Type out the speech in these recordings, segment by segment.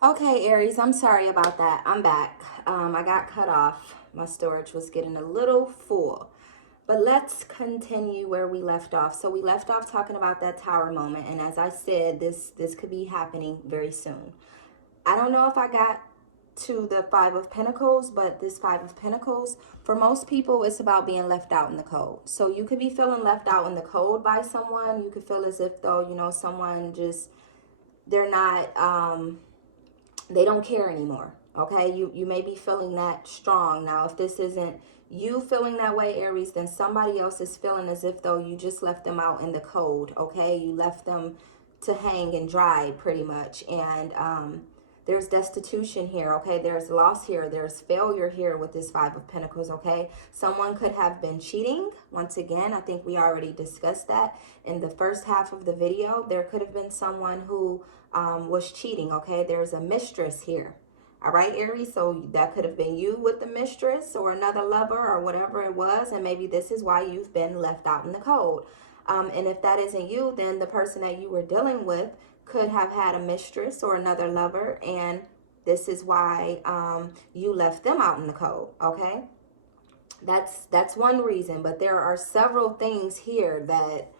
Okay, Aries, I'm sorry about that. I'm back. I got cut off. My storage was getting a little full. But let's continue where we left off. So we left off talking about that tower moment. And as I said, this could be happening very soon. I don't know if I got to the Five of Pentacles, but this Five of Pentacles, for most people, it's about being left out in the cold. So you could be feeling left out in the cold by someone. You could feel as if though, someone just, they're not, they don't care anymore. Okay, you may be feeling that strong. Now, if this isn't you feeling that way, Aries, then somebody else is feeling as if though you just left them out in the cold. Okay, you left them to hang and dry pretty much. And there's destitution here. Okay, there's loss here, there's failure here with this Five of Pentacles. Okay, someone could have been cheating. Once again, I think we already discussed that in the first half of the video. There could have been someone who was cheating. Okay, there's a mistress here. All right, Aries, so that could have been you with the mistress or another lover or whatever it was, and maybe this is why you've been left out in the cold. And if that isn't you, then the person that you were dealing with could have had a mistress or another lover, and this is why you left them out in the cold. Okay, that's one reason, but there are several things here that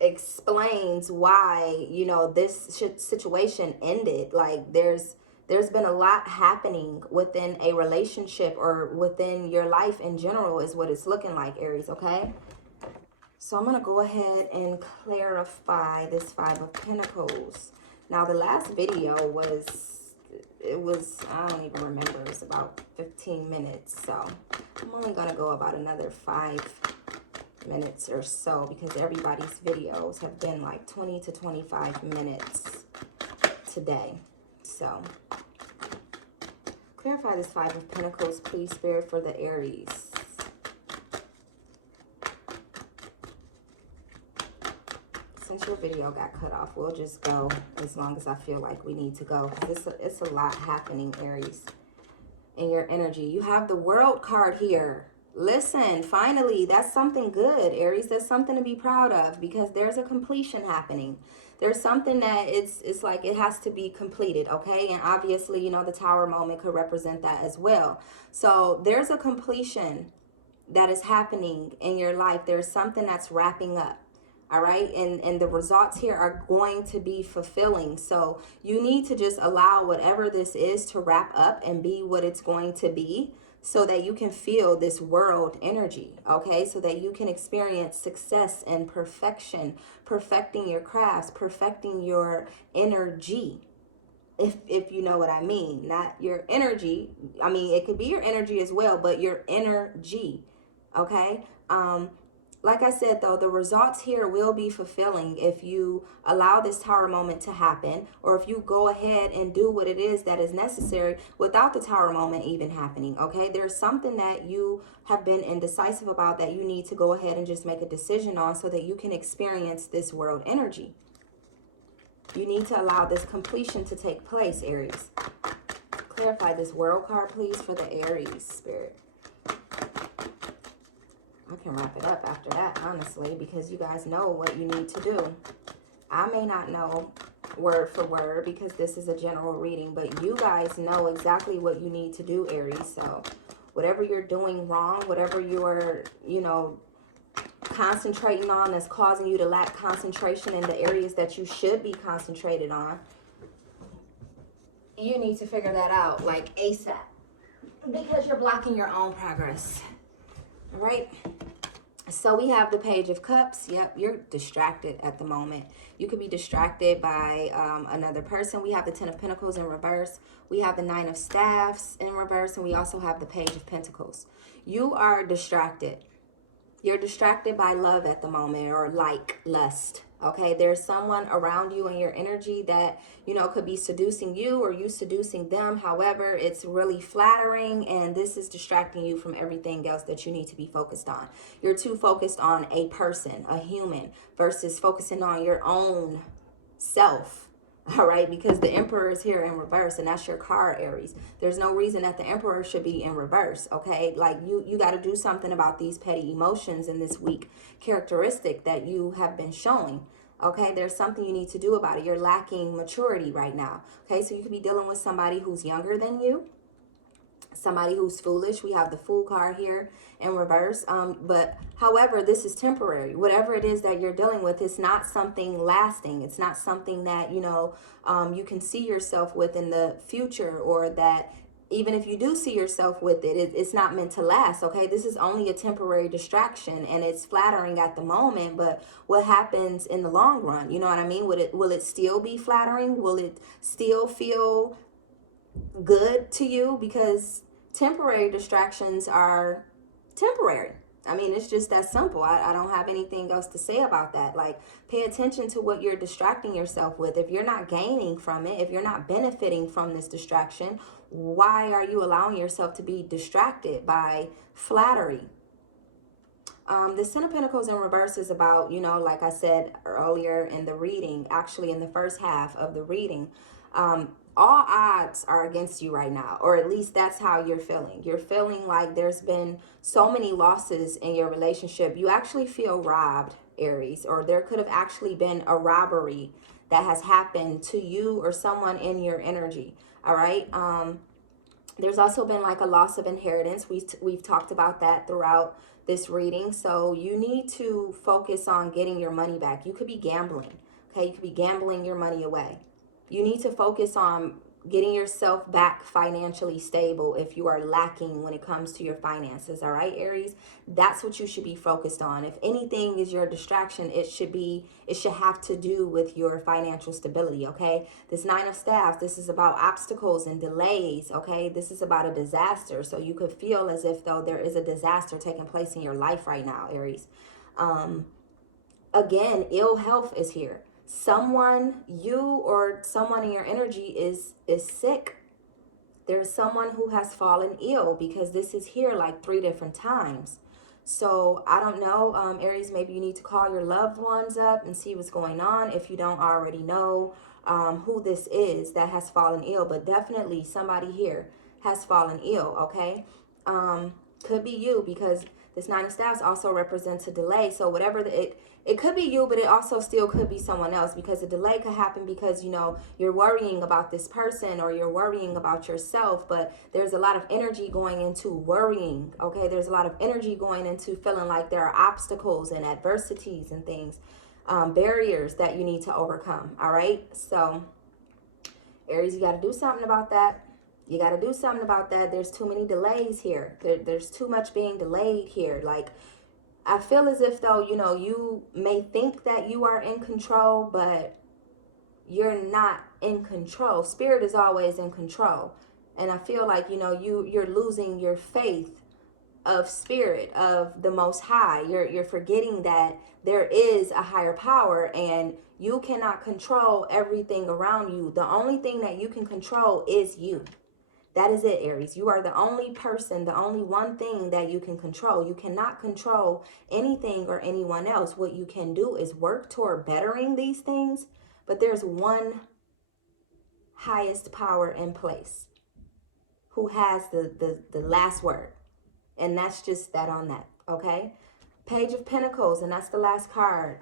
explains why this situation ended. Like there's been a lot happening within a relationship or within your life in general is what it's looking like, Aries. Okay, so I'm going to go ahead and clarify this Five of Pentacles. Now, the last video was, I don't even remember, it was about 15 minutes. So I'm only going to go about another 5 minutes or so because everybody's videos have been like 20 to 25 minutes today. So clarify this Five of Pentacles, please, Spirit, for the Aries. Since your video got cut off, we'll just go as long as I feel like we need to go. It's a lot happening, Aries, in your energy. You have the World card here. Listen, finally, that's something good, Aries. That's something to be proud of because there's a completion happening. There's something that it's like it has to be completed, okay? And obviously, the Tower moment could represent that as well. So there's a completion that is happening in your life. There's something that's wrapping up. All right, and the results here are going to be fulfilling. So you need to just allow whatever this is to wrap up and be what it's going to be so that you can feel this world energy, okay? So that you can experience success and perfection, perfecting your crafts, perfecting your energy. If you know what I mean, not your energy. I mean, it could be your energy as well, but your energy, okay? Like I said, though, the results here will be fulfilling if you allow this Tower moment to happen, or if you go ahead and do what it is that is necessary without the Tower moment even happening, okay? There's something that you have been indecisive about that you need to go ahead and just make a decision on so that you can experience this world energy. You need to allow this completion to take place, Aries. Clarify this World card, please, for the Aries, Spirit. I can wrap it up after that, honestly, because you guys know what you need to do. I may not know word for word because this is a general reading, but you guys know exactly what you need to do, Aries. So whatever you're doing wrong, whatever you're, concentrating on that's causing you to lack concentration in the areas that you should be concentrated on, you need to figure that out like ASAP because you're blocking your own progress. All right, so we have the Page of Cups. Yep, you're distracted at the moment. You could be distracted by another person. We have the Ten of Pentacles in reverse. We have the Nine of Staffs in reverse. And we also have the Page of Pentacles. You are distracted. You're distracted by love at the moment, or like lust. Okay, there's someone around you in your energy that, could be seducing you or you seducing them. However, it's really flattering and this is distracting you from everything else that you need to be focused on. You're too focused on a person, a human, versus focusing on your own self. All right, because the Emperor is here in reverse and that's your card, Aries. There's no reason that the Emperor should be in reverse, okay? Like you got to do something about these petty emotions in this weak characteristic that you have been showing. Okay, there's something you need to do about it. You're lacking maturity right now. Okay, so you could be dealing with somebody who's younger than you, somebody who's foolish. We have the Fool card here in reverse. But however, this is temporary. Whatever it is that you're dealing with, it's not something lasting. It's not something that, you can see yourself with in the future, or that even if you do see yourself with it, it's not meant to last. Okay, this is only a temporary distraction, and it's flattering at the moment, but what happens in the long run? You know what I mean? Will it still be flattering? Will it still feel good to you? Because temporary distractions are temporary. I mean, it's just that simple. I don't have anything else to say about that. Like, pay attention to what you're distracting yourself with. If you're not gaining from it, if you're not benefiting from this distraction, why are you allowing yourself to be distracted by flattery? The Ten of Pentacles in reverse is about, like I said earlier in the reading, actually in the first half of the reading, all odds are against you right now, or at least that's how you're feeling. You're feeling like there's been so many losses in your relationship. You actually feel robbed, Aries, or there could have actually been a robbery that has happened to you or someone in your energy. All right. There's also been like a loss of inheritance. We've talked about that throughout this reading. So you need to focus on getting your money back. You could be gambling. Okay, you could be gambling your money away. You need to focus on getting yourself back financially stable if you are lacking when it comes to your finances. All right, Aries, that's what you should be focused on. If anything is your distraction, it should have to do with your financial stability. Okay, this Nine of Staffs, this is about obstacles and delays. Okay, this is about a disaster. So you could feel as if though there is a disaster taking place in your life right now, Aries. Again, ill health is here. You or someone in your energy is sick. There's someone who has fallen ill, because this is here like 3 different times. So I don't know, Aries, maybe you need to call your loved ones up and see what's going on if you don't already know who this is that has fallen ill. But definitely somebody here has fallen ill, okay? Could be you, because this Nine of Staffs also represents a delay. So whatever it could be you, but it also still could be someone else, because a delay could happen because, you're worrying about this person or you're worrying about yourself. But there's a lot of energy going into worrying, okay? There's a lot of energy going into feeling like there are obstacles and adversities and things, barriers that you need to overcome, all right? So, Aries, you got to do something about that. You got to do something about that. There's too many delays here. There's too much being delayed here. Like, I feel as if though, you may think that you are in control, but you're not in control. Spirit is always in control. And I feel like, you're losing your faith of spirit, of the Most High. You're forgetting that there is a higher power, and you cannot control everything around you. The only thing that you can control is you. That is it, Aries. You are the only person, the only one thing that you can control. You cannot control anything or anyone else. What you can do is work toward bettering these things, but there's one highest power in place who has the last word, and that's just that on that, okay? Page of Pentacles, and that's the last card.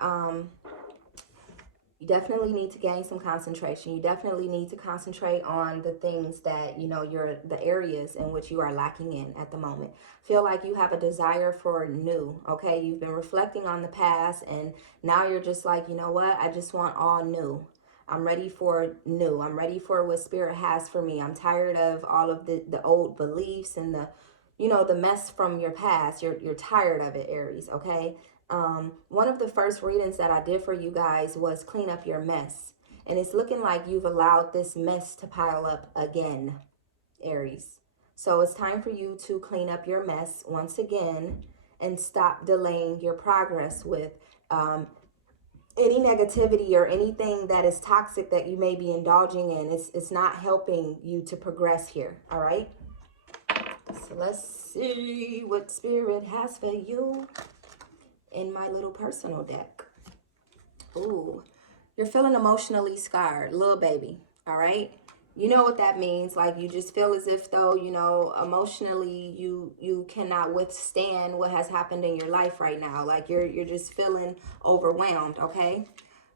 You definitely need to gain some concentration. You definitely need to concentrate on the things that, the areas in which you are lacking in at the moment. Feel like you have a desire for new, okay? You've been reflecting on the past, and now you're just like, you know what? I just want all new. I'm ready for new. I'm ready for what Spirit has for me. I'm tired of all of the old beliefs and the mess from your past. You're tired of it, Aries, okay? One of the first readings that I did for you guys was clean up your mess. And it's looking like you've allowed this mess to pile up again, Aries. So it's time for you to clean up your mess once again and stop delaying your progress with any negativity or anything that is toxic that you may be indulging in. It's not helping you to progress here, all right? So let's see what Spirit has for you in my little personal deck. Ooh, you're feeling emotionally scarred, little baby, all right? You know what that means. Like, you just feel as if though, emotionally you cannot withstand what has happened in your life right now. Like, you're just feeling overwhelmed, okay?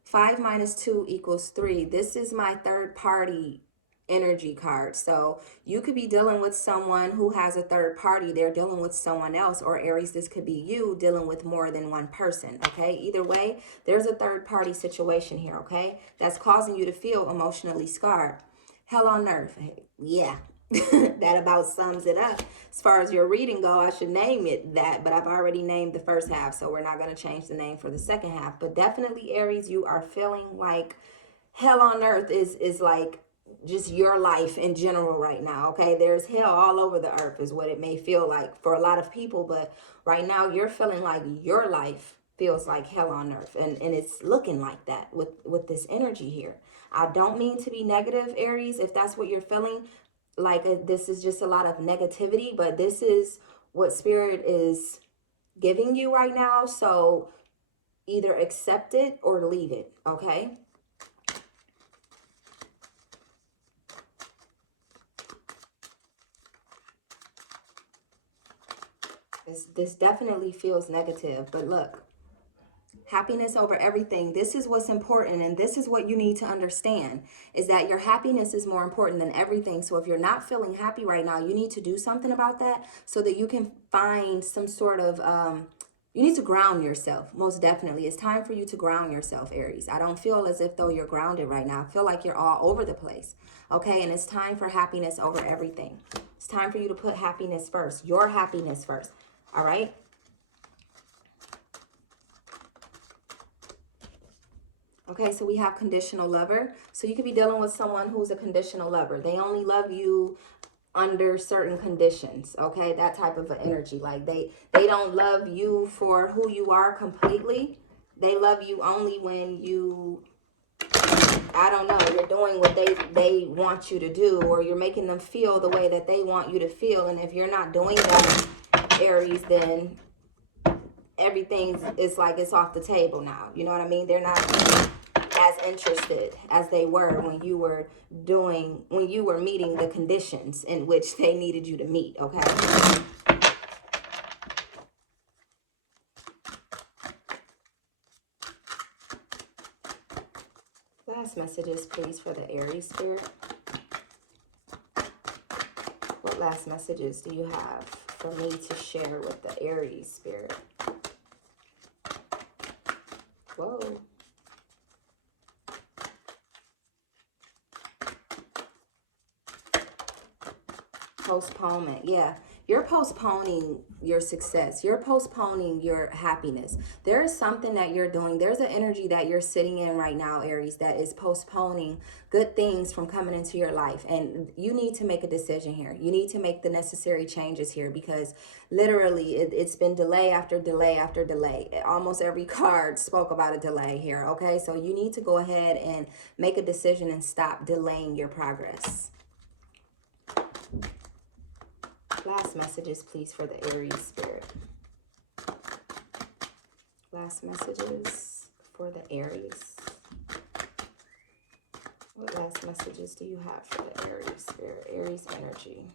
5 minus 2 equals 3. This is my third party energy card. So you could be dealing with someone who has a third party. They're dealing with someone else, or Aries, this could be you dealing with more than one person. Okay, either way, there's a third party situation here. Okay, that's causing you to feel emotionally scarred. Hell on earth. Yeah. That about sums it up. As far as your reading go, I should name it that, but I've already named the first half, so we're not going to change the name for the second half. But definitely, Aries, you are feeling like hell on earth is like just your life in general right now. Okay, there's hell all over the earth is what it may feel like for a lot of people, but right now you're feeling like your life feels like hell on earth, and it's looking like that with this energy here. I don't mean to be negative, Aries, if that's what you're feeling like. This is just a lot of negativity, but this is what spirit is giving you right now. So either accept it or leave it. Okay, this definitely feels negative, but look, happiness over everything. This is what's important, and this is what you need to understand, is that your happiness is more important than everything. So if you're not feeling happy right now, you need to do something about that so that you can find some sort of you need to ground yourself. Most definitely, it's time for you to ground yourself, Aries. I don't feel as if though you're grounded right now. I feel like you're all over the place. Okay, and it's time for happiness over everything. It's time for you to put happiness first, your happiness first. All right. Okay, so we have conditional lover. So you could be dealing with someone who's a conditional lover. They only love you under certain conditions. Okay, that type of an energy. Like they don't love you for who you are completely. They love you only when you, I don't know, you're doing what they want you to do, or you're making them feel the way that they want you to feel. And if you're not doing that, Aries, then everything is like it's off the table now. You know what I mean? They're not as interested as they were when you were meeting the conditions in which they needed you to meet. Okay, last messages please for the Aries spirit. What last messages do you have for me to share with the Aries spirit? Whoa. Postponement. Yeah, you're postponing your success. You're postponing your happiness. There is something that you're doing. There's an energy that you're sitting in right now, Aries, that is postponing good things from coming into your life. And you need to make a decision here. You need to make the necessary changes here, because literally it's been delay after delay after delay. Almost every card spoke about a delay here. Okay, so you need to go ahead and make a decision and stop delaying your progress. Last messages, please, for the Aries spirit. Last messages for the Aries. What last messages do you have for the Aries spirit? Aries energy.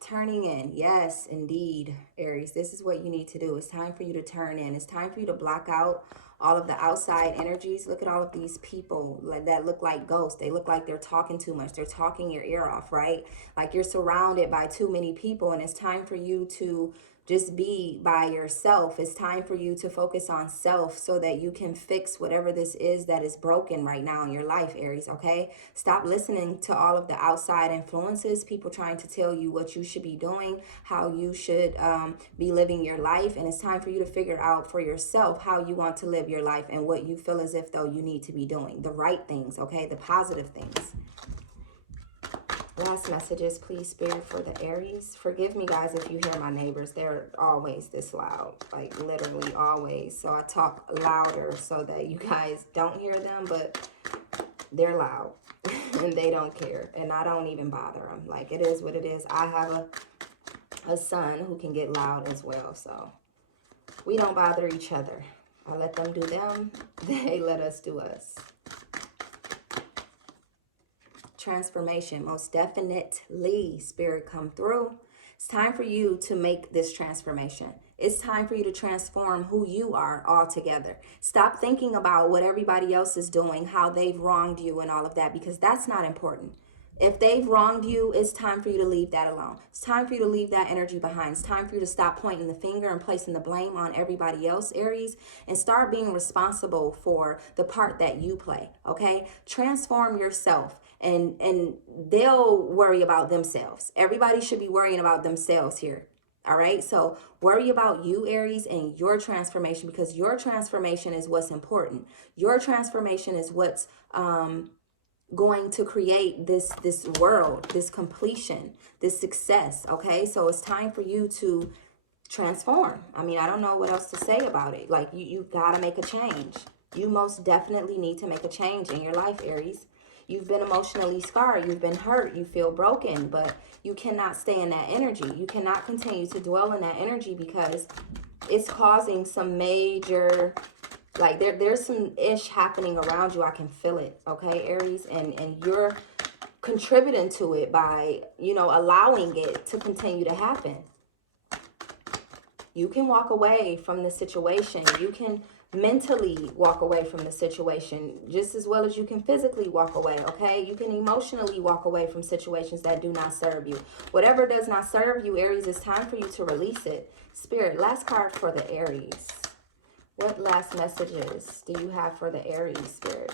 Turning in. Yes, indeed, Aries. This is what you need to do. It's time for you to turn in. It's time for you to block out all of the outside energies. Look at all of these people that look like ghosts. They look like they're talking too much. They're talking your ear off, right? Like you're surrounded by too many people, and it's time for you to just be by yourself. It's time for you to focus on self so that you can fix whatever this is that is broken right now in your life, Aries, okay? Stop listening to all of the outside influences, people trying to tell you what you should be doing, how you should be living your life. And it's time for you to figure out for yourself how you want to live your life and what you feel as if though you need to be doing. The right things, okay? The positive things. Last messages, please, Spirit, for the Aries. Forgive me, guys, if you hear my neighbors. They're always this loud, like literally always. So I talk louder so that you guys don't hear them, but they're loud and they don't care. And I don't even bother them. Like, it is what it is. I have a son who can get loud as well. So we don't bother each other. I let them do them. They let us do us. Transformation, most definitely, Spirit, come through. It's time for you to make this transformation. It's time for you to transform who you are altogether. Stop thinking about what everybody else is doing, how they've wronged you and all of that, because that's not important. If they've wronged you, it's time for you to leave that alone. It's time for you to leave that energy behind. It's time for you to stop pointing the finger and placing the blame on everybody else, Aries, and start being responsible for the part that you play, okay? Transform yourself, and they'll worry about themselves. Everybody should be worrying about themselves here. All right, so worry about you, Aries, and your transformation, because your transformation is what's important. Your transformation is what's going to create this world, this completion, this success. Okay, so it's time for you to transform. I mean, I don't know what else to say about it. Like, you gotta make a change. You most definitely need to make a change in your life, Aries. You've been emotionally scarred. You've been hurt. You feel broken, but you cannot stay in that energy. You cannot continue to dwell in that energy, because it's causing some major, like, there's some ish happening around you. I can feel it, okay, Aries? And you're contributing to it by, you know, allowing it to continue to happen. You can walk away from the situation. You can mentally walk away from the situation just as well as you can physically walk away, okay? You can emotionally walk away from situations that do not serve you. Whatever does not serve you, Aries, it's time for you to release it. Spirit, last card for the Aries. What last messages do you have for the Aries, Spirit?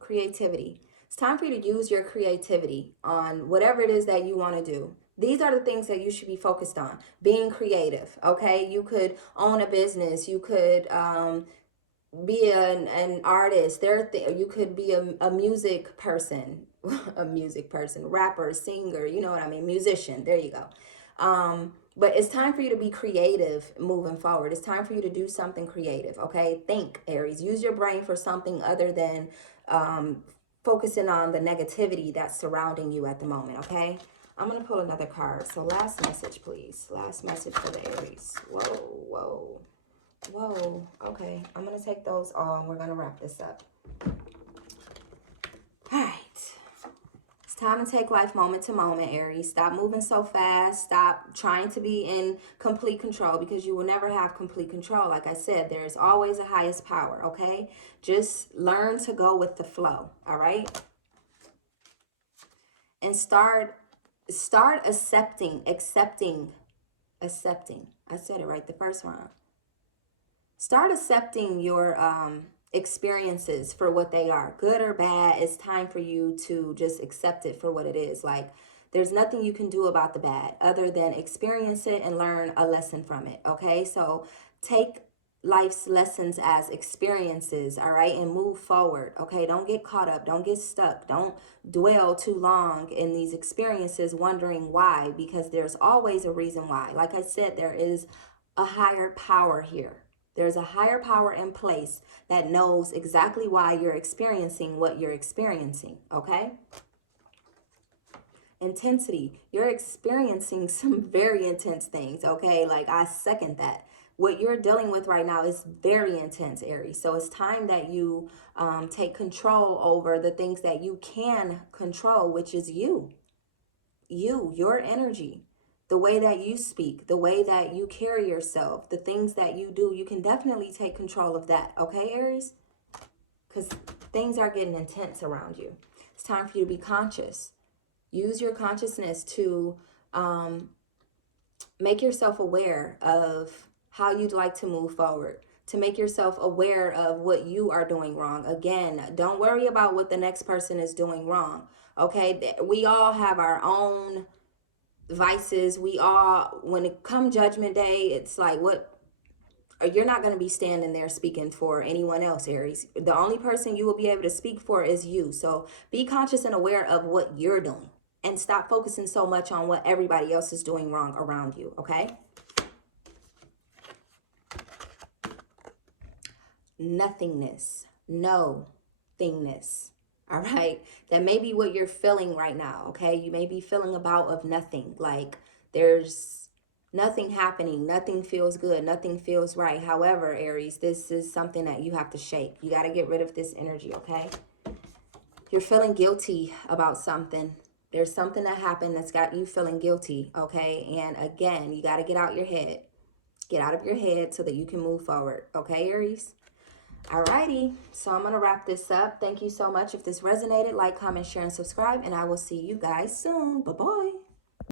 Creativity. It's time for you to use your creativity on whatever it is that you want to do. These are the things that you should be focused on. Being creative, okay? You could own a business. You could be an artist. You could be a music person, a music person, rapper, singer, you know what I mean? Musician, there you go. But it's time for you to be creative moving forward. It's time for you to do something creative, okay? Think, Aries. Use your brain for something other than focusing on the negativity that's surrounding you at the moment, okay? I'm going to pull another card. So last message, please. Last message for the Aries. Whoa. Okay, I'm going to take those all and we're going to wrap this up. All right. It's time to take life moment to moment, Aries. Stop moving so fast. Stop trying to be in complete control, because you will never have complete control. Like I said, there is always a highest power, okay? Just learn to go with the flow, all right? And start accepting. I said it right the first round. Start accepting your experiences for what they are, good or bad. It's time for you to just accept it for what it is. Like, there's nothing you can do about the bad other than experience it and learn a lesson from it, okay? So take life's lessons as experiences, all right, and move forward, okay? Don't get caught up. Don't get stuck. Don't dwell too long in these experiences wondering why, because there's always a reason why. Like I said, there is a higher power here. There's a higher power in place that knows exactly why you're experiencing what you're experiencing, okay? Intensity. You're experiencing some very intense things, okay? Like, I second that. What you're dealing with right now is very intense, Aries. So it's time that you take control over the things that you can control, which is you, your energy. The way that you speak, the way that you carry yourself, the things that you do, you can definitely take control of that, okay, Aries? Because things are getting intense around you. It's time for you to be conscious. Use your consciousness to make yourself aware of how you'd like to move forward, to make yourself aware of what you are doing wrong. Again, don't worry about what the next person is doing wrong, okay? We all have our own vices. We all, when it come judgment day, it's like, you're not going to be standing there speaking for anyone else, Aries. The only person you will be able to speak for is you. So be conscious and aware of what you're doing, and stop focusing so much on what everybody else is doing wrong around you, okay? Nothingness, no thingness. All right, that may be what you're feeling right now, okay? You may be feeling about of nothing, like there's nothing happening, nothing feels good, nothing feels right. However, Aries, this is something that you have to shake. You got to get rid of this energy, okay? You're feeling guilty about something. There's something that happened that's got you feeling guilty, okay? And again, you got to get out your head. Get out of your head so that you can move forward, okay, Aries? Alrighty, so I'm going to wrap this up. Thank you so much. If this resonated, like, comment, share, and subscribe, and I will see you guys soon. Bye-bye.